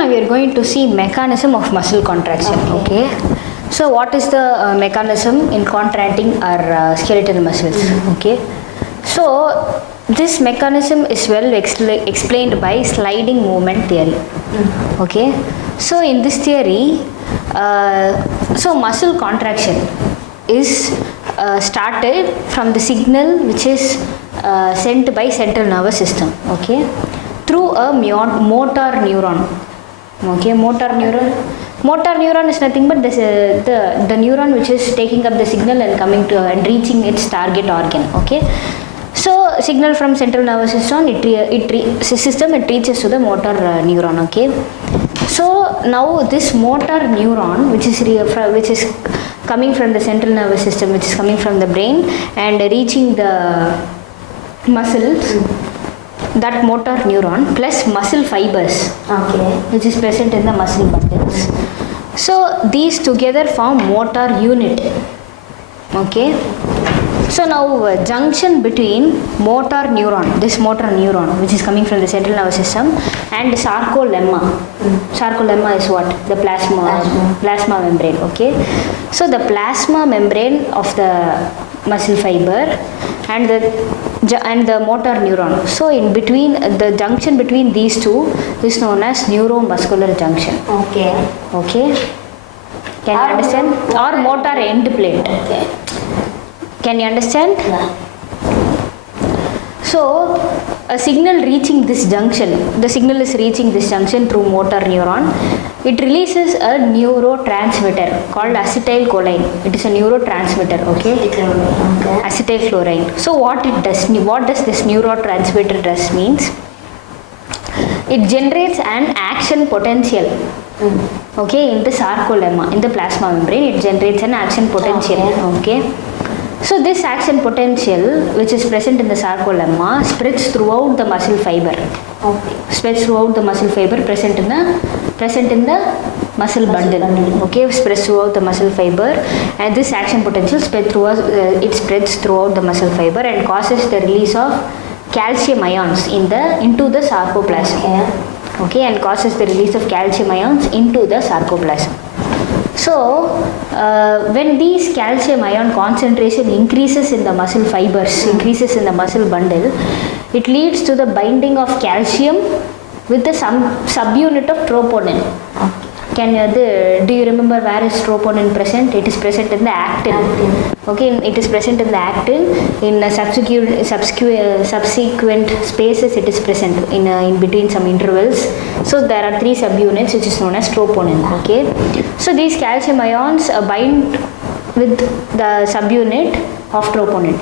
now we are going to see mechanism of muscle contraction. Okay. So what is the mechanism in contracting our skeletal muscles? Okay. So this mechanism is well explained by sliding movement theory. Okay. So in this theory, so muscle contraction is started from the signal which is sent by central nervous system. Okay. Through a motor neuron. Okay, motor neuron is nothing but the neuron which is taking up the signal and coming to and reaching its target organ. Okay, so signal from central nervous system it reaches to the motor neuron. Okay, so now this motor neuron which is coming from the central nervous system, which is coming from the brain and reaching the muscles, that motor neuron plus muscle fibers, okay, which is present in the muscle bundles. So these together form motor unit. Okay. So now junction between motor neuron, this motor neuron which is coming from the central nervous system, and sarcolemma. Sarcolemma is what? The plasma membrane. Okay. So the plasma membrane of the muscle fiber and the motor neuron. So in between, the junction between these two is known as neuromuscular junction. Okay. Okay. Can you understand? Or motor end plate. Okay. Can you understand? Yeah. So a signal reaching this junction, the signal is reaching this junction through motor neuron. It releases a neurotransmitter called acetylcholine. It is a neurotransmitter. Okay. Acetylcholine. So what does this neurotransmitter does means? It generates an action potential. Okay, in the sarcolemma, in the plasma membrane, it generates an action potential. Okay. So this action potential which is present in the sarcolemma spreads throughout the muscle fiber. Okay. Spreads throughout the muscle fiber present in the muscle bundle. Okay, spreads throughout the muscle fiber, and this action potential spreads throughout the muscle fiber and causes the release of calcium ions into the sarcoplasm. Okay, and causes the release of calcium ions into the sarcoplasm. So when these calcium ion concentration increases in the muscle fibers, increases in the muscle bundle, it leads to the binding of calcium with the subunit of troponin. Do you remember where is troponin present? It is present in the actin. Okay, it is present in the actin. In subsequent spaces, it is present in between some intervals. So there are 3 subunits which is known as troponin. Okay, so these calcium ions bind with the subunit of troponin.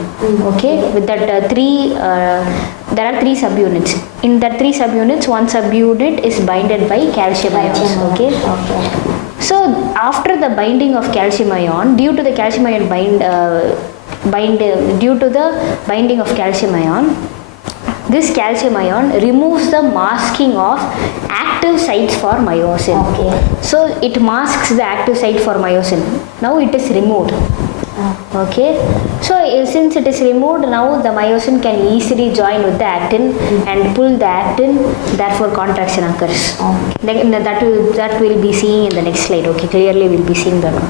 Okay, with that there are 3 subunits. In that 3 subunits, one subunit is binded by calcium ions. Okay. So after the binding of calcium ion, due to the binding of calcium ion, this calcium ion removes the masking of active sites for myosin. Okay. So it masks the active site for myosin. Now it is removed. Okay. So since it is removed, now the myosin can easily join with the actin and pull the actin. Therefore, contraction occurs. Okay. That will be seen in the next slide. Okay. Clearly, we'll be seeing that one.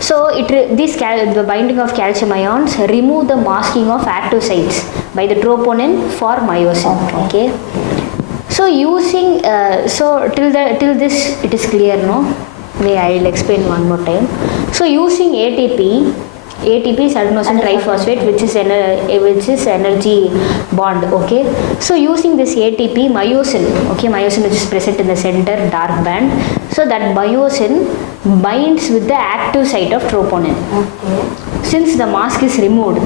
So the binding of calcium ions remove the masking of active sites by the troponin for myosin. Okay. So using till this it is clear, no? I will explain one more time. So using ATP is adenosine triphosphate, which is energy bond. Okay. So using this ATP, myosin, okay, myosin which is present in the center dark band. So that myosin binds with the active site of troponin. Okay. Since the mask is removed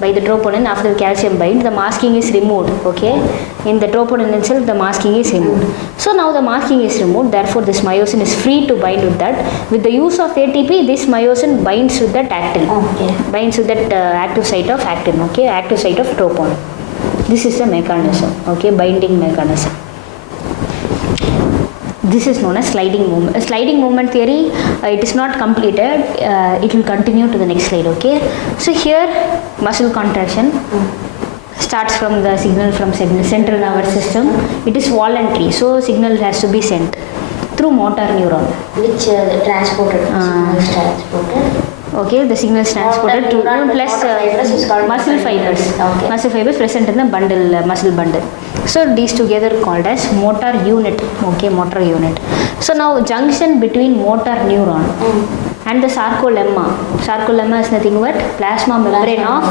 by the troponin after the calcium bind, the masking is removed. Okay. In the troponin itself, the masking is removed. So now the masking is removed. Therefore, this myosin is free to bind with that. With the use of ATP, this myosin binds with that actin. Okay. Binds with that active site of actin. Okay. Active site of troponin. This is the mechanism. Okay. Binding mechanism. This is known as sliding movement. Sliding movement theory, it is not completed. It will continue to the next slide. Okay. So here, muscle contraction starts from the signal from central nervous system. It is voluntary, so signal has to be sent. through motor neuron. Which transported? Is transported. Okay, the signal is transported to plus muscle fibers. Okay. Muscle fibers present in the bundle, muscle bundle. So these together called as motor unit. Okay, motor unit. So now junction between motor neuron and the sarcolemma. Sarcolemma is nothing but plasma membrane of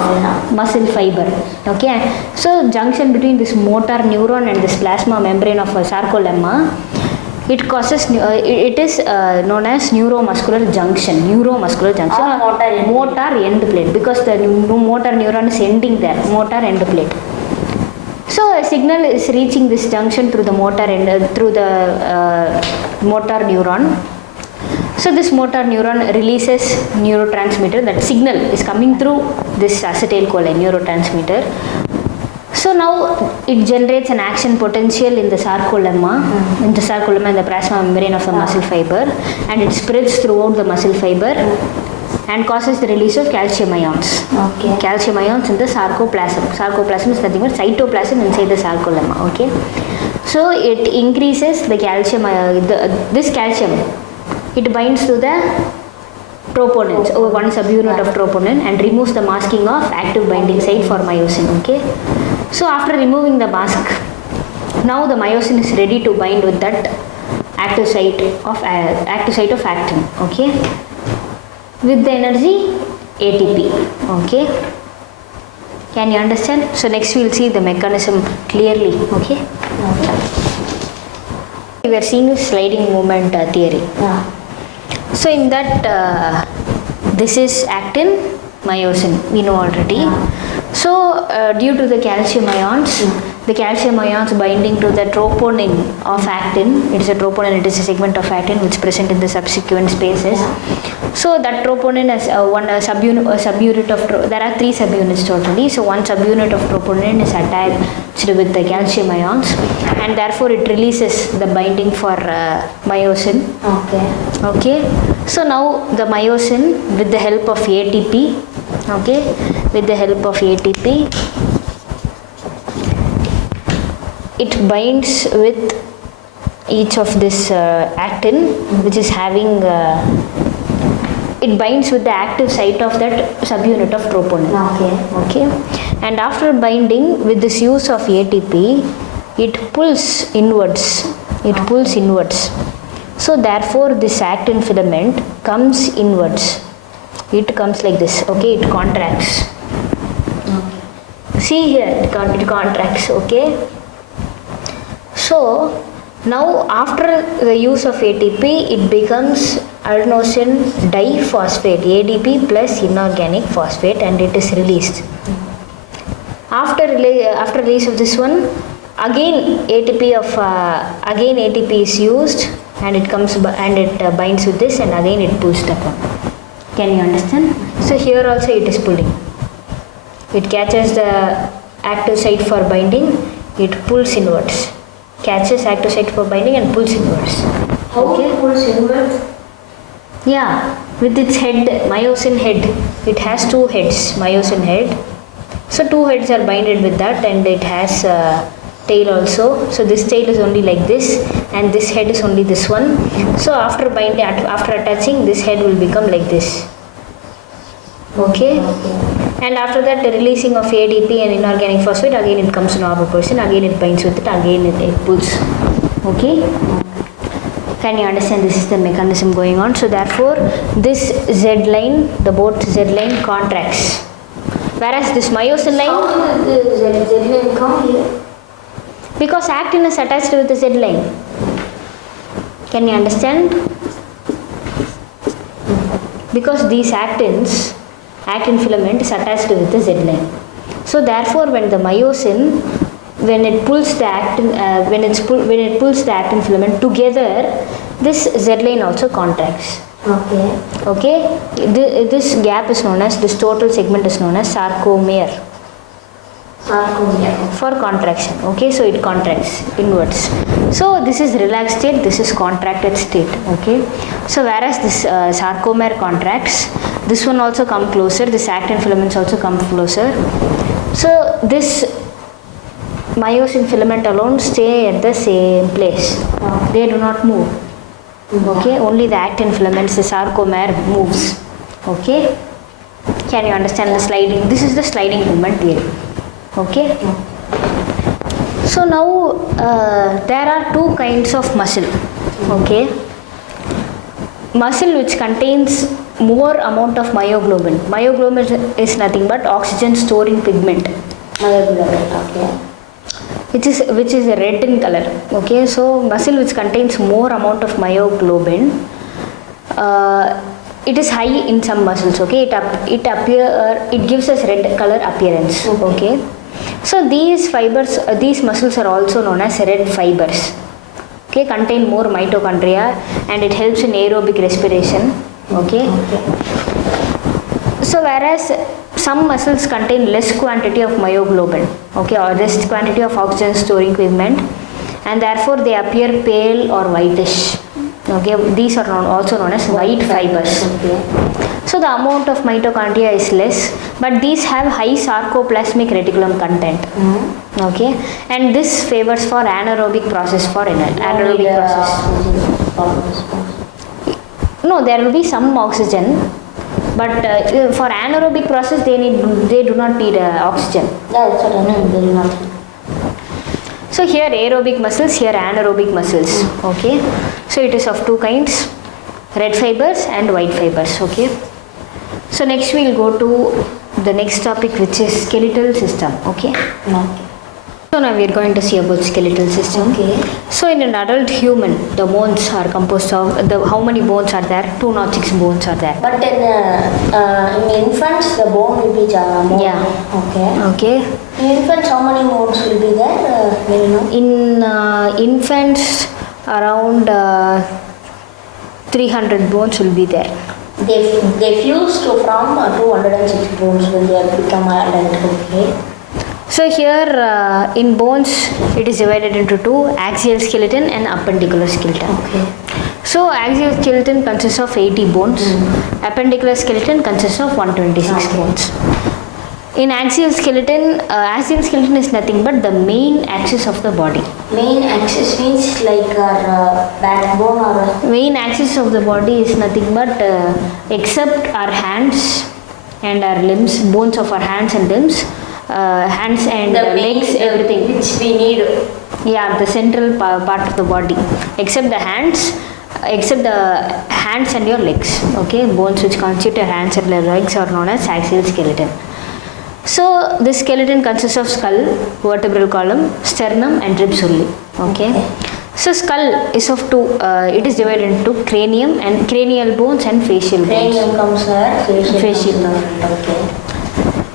muscle fiber. Okay, so junction between this motor neuron and this plasma membrane of a sarcolemma, it causes it is known as neuromuscular junction. Neuromuscular junction or motor end plate, because the motor neuron is ending there. Motor end plate. So a signal is reaching this junction through the motor end through the motor neuron. So this motor neuron releases neurotransmitter. That signal is coming through this acetylcholine neurotransmitter. So now it generates an action potential in the sarcolemma, and the plasma membrane of the muscle fiber, and it spreads throughout the muscle fiber and causes the release of calcium ions. Okay. Calcium ions in the sarcoplasm. Sarcoplasm is nothing but cytoplasm inside the sarcolemma. Okay. So it increases the calcium. This calcium, it binds to the troponins, or one subunit of troponin, and removes the masking of active binding site for myosin. Okay. So after removing the mask, now the myosin is ready to bind with that active site of actin. Okay. With the energy ATP. Okay. Can you understand? So next we will see the mechanism clearly. Okay. We are seeing sliding movement theory. Yeah. So in that, this is actin, myosin, we know already. So due to the calcium ions, the calcium ions binding to the troponin of actin, it is a troponin, it is a segment of actin which is present in the subsequent spaces. So that troponin is subunit of, there are 3 subunits totally. So one subunit of troponin is attached with the calcium ions, and therefore it releases the binding for myosin. Okay. Okay. So now the myosin, with the help of ATP, okay, with the help of ATP, it binds with each of this actin, which is having it binds with the active site of that subunit of troponin. Okay. Okay. And after binding with this use of ATP, it pulls inwards. It pulls inwards. So therefore this actin filament comes inwards. It comes like this. Okay. It contracts. Okay. See here, it contracts. Okay. So now after the use of ATP, it becomes adenosine diphosphate, ADP plus inorganic phosphate, and it is released. After release of this one, again ATP is used, and it comes and it binds with this, and again it pulls upon. Can you understand? So here also it is pulling. It catches the active site for binding, it pulls inwards. Catches active site for binding and pulls inwards. How it pulls inwards? Yeah, with its head, myosin head. It has 2 heads, myosin head. So 2 heads are binded with that, and it has tail also. So this tail is only like this, and this head is only this one. So after binding, after attaching, this head will become like this. Okay. And after that, the releasing of ADP and inorganic phosphate, again it comes to normal position, again it binds with it, again it pulls. Okay. Can you understand? This is the mechanism going on. So therefore, this Z line, the both Z line contracts. Whereas this myosin line, how did the Z line come here? because actin is attached with the Z line. Can you understand? Because these actins, actin filament is attached with the Z line. So therefore, when the myosin, when it pulls the actin, when it pulls the actin filament together, this Z line also contracts. Okay. Okay. This gap is known as, this total segment is known as sarcomere. Sarcomere. For contraction. Okay, so it contracts inwards. So this is relaxed state, this is contracted state. Okay, so whereas this sarcomere contracts, this one also come closer, this actin filaments also come closer. So this myosin filament alone stay at the same place. They do not move. Okay, only the actin filaments, the sarcomere moves. Okay, can you understand the sliding? This is the sliding movement theory. Okay, so now there are two kinds of muscle. Okay, muscle which contains more amount of myoglobin. Myoglobin is nothing but oxygen storing pigment, Myoglobin. Okay. which is red in color. Okay, so muscle which contains more amount of myoglobin, it is high in some muscles. Okay, it gives us red color appearance. Okay, so these fibers, these muscles are also known as red fibers. Okay, contain more mitochondria and it helps in aerobic respiration. Okay, so whereas some muscles contain less quantity of myoglobin, okay, or less quantity of oxygen storing pigment, and therefore they appear pale or whitish. Okay, these are also known as white fibers. Okay. So the amount of mitochondria is less, but these have high sarcoplasmic reticulum content. Okay, and this favors for anaerobic process for anaerobic process. No, there will be some oxygen, but for anaerobic process they do not need oxygen. That's what I know. They do not. So here aerobic muscles, here anaerobic muscles. Okay, so it is of two kinds, red fibers and white fibers. Okay, so next we will go to the next topic, which is skeletal system. Okay, Okay. so now we are going to see about skeletal system. Okay. So in an adult human, the bones are composed of how many bones are there? 206 bones are there. But in infants, the bone will be more. Yeah. Okay. Okay, In infants, how many bones will be there? May you know? in infants around 300 bones will be there. They fuse to from 206 bones when they have become adult. Okay. So here in bones, it is divided into two, axial skeleton and appendicular skeleton. Okay. So axial skeleton consists of 80 bones, appendicular skeleton consists of 126 bones. In axial skeleton is nothing but the main axis of the body. Main axis means like our backbone or Main axis of the body is nothing but except our hands and our limbs, bones of our hands and limbs, hands and legs, everything. which we need. Yeah, the central part of the body, except the hands and your legs. Okay, bones which constitute your hands and legs are known as axial skeleton. So this skeleton consists of skull, vertebral column, sternum and ribs only. Okay, so skull is of two, it is divided into cranium and cranial bones and facial bones. Cranium comes here, Facial. comes here. Okay.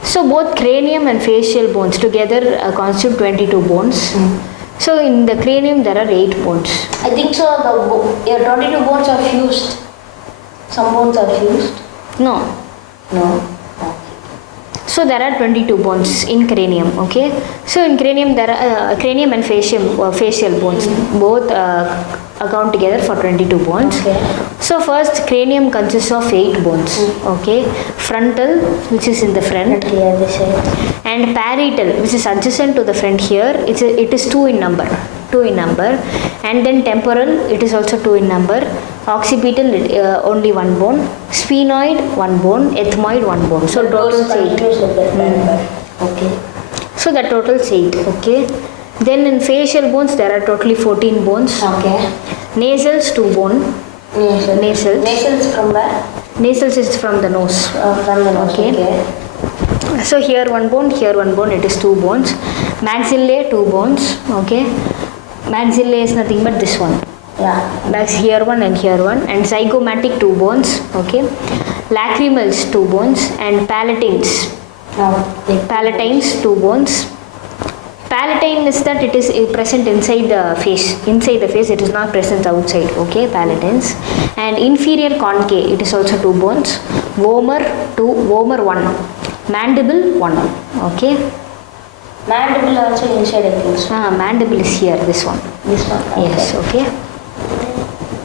So both cranium and facial bones together constitute 22 bones. So in the cranium there are 8 bones. I think so. Your 22 bones are fused. Some bones are fused. No. No. So there are 22 bones in cranium. Okay. So in cranium there are cranium and facial bones both account together for 22 bones. Okay. So first cranium consists of 8 bones. Okay. Frontal, which is in the front, Okay, this side. and parietal, which is adjacent to the front here. It is 2 in number. And then temporal, it is also 2 in number. Occipital, only 1 bone. Sphenoid, 1 bone. Ethmoid, 1 bone. So total 8. Okay. So the total is 8. Okay. Then in facial bones there are totally 14 bones. Okay. Nasals, 2 bone. Nasals. Nasals from where? Nasals is from the nose. From the nose. Okay. Okay. So here 1 bone, here 1 bone, it is 2 bones. Maxillae, 2 bones. Okay. Maxillae is nothing but this one. Yeah. That's here 1 and here 1. And zygomatic, 2 bones. Okay. Lacrimals, 2 bones. And palatines. Palatines, 2 bones. Palatine is that it is present inside the face. Inside the face, it is not present outside. Okay, palatines. And inferior concave, it is also 2 bones. Vomer, 1. Mandible, 1. Okay. Mandible also inside, I think so. Mandible is here, this one. This one. Okay. Yes, okay.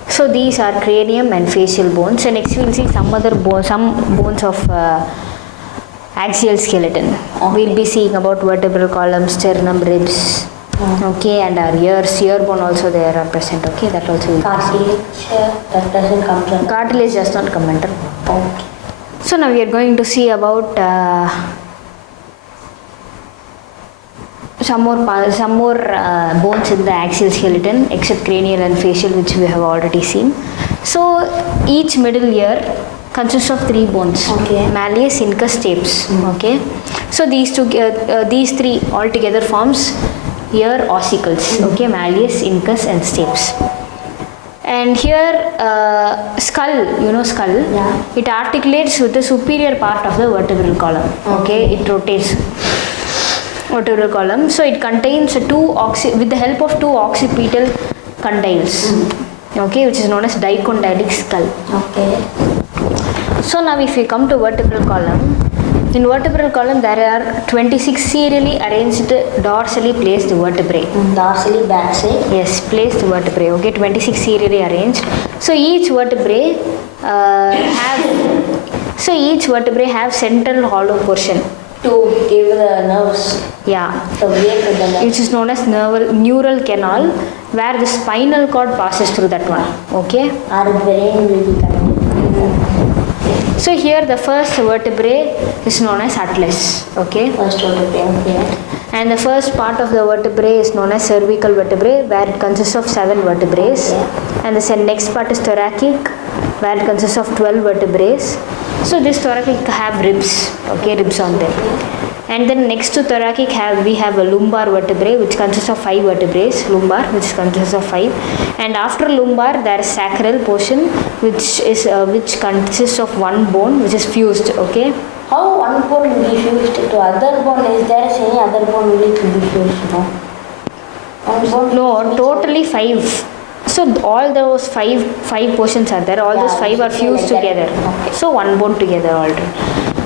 So these are cranium and facial bones. And next we will see some bones of axial skeleton. Okay. We'll be seeing about vertebral column, sternum, ribs, Okay, and our ear bone also there are present. Okay, that also will be present. Cartilage, that doesn't come from. Cartilage does not come under. Okay. So now we are going to see about some more bones in the axial skeleton except cranial and facial, which we have already seen. So each middle ear consists of 3 bones. Okay. Malleus, incus, stapes. Okay. So these three altogether forms ear ossicles. Okay. Malleus, incus, and stapes. And here skull, skull, Yeah. it articulates with the superior part of the vertebral column. Okay, it rotates vertebral column. So it contains with the help of 2 occipital condyles. Okay, which is known as dicondylic skull. Okay. So now if we come to vertebral column, in vertebral column there are 26 serially arranged dorsally placed vertebrae. Dorsally back side. Yes, placed vertebrae. Okay, 26 serially arranged. So each vertebrae have central hollow portion. To give the nerves. Yeah, The way to the nerves. which is known as neural canal, where the spinal cord passes through that one. Okay. Our brain will be connected. So here the first vertebrae is known as atlas. Okay. First vertebrae. Okay. And the first part of the vertebrae is known as cervical vertebrae, where it consists of 7 vertebrae. Okay. And the next part is thoracic, where it consists of 12 vertebrae. So this thoracic have ribs, okay, ribs on them. And then next to thoracic we have a lumbar vertebrae, which consists of 5 vertebrae, lumbar, which consists of 5. And after lumbar there is sacral portion, which consists of 1 bone, which is fused, okay. How one bone will be fused to other bone? Is there any other bone will be fused? No. One bone. No, totally 5. So all those five portions are there. All Yeah, those 5 are okay, fused like that. together. Okay. So 1 bone together already.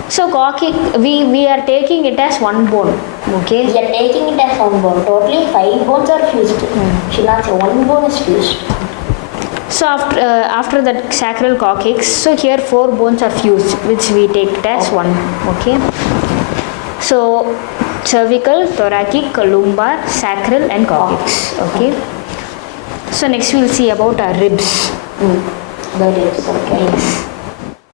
So coccyx, we are taking it as 1 bone. Okay. We are taking it as one bone. Totally 5 bones are fused. Should not say one bone is fused. So after that sacral coccyx, so here 4 bones are fused, which we take it as 1. Okay. So cervical, thoracic, lumbar, sacral, and coccyx. Okay. So next we will see about our ribs. The ribs. Okay. Yes.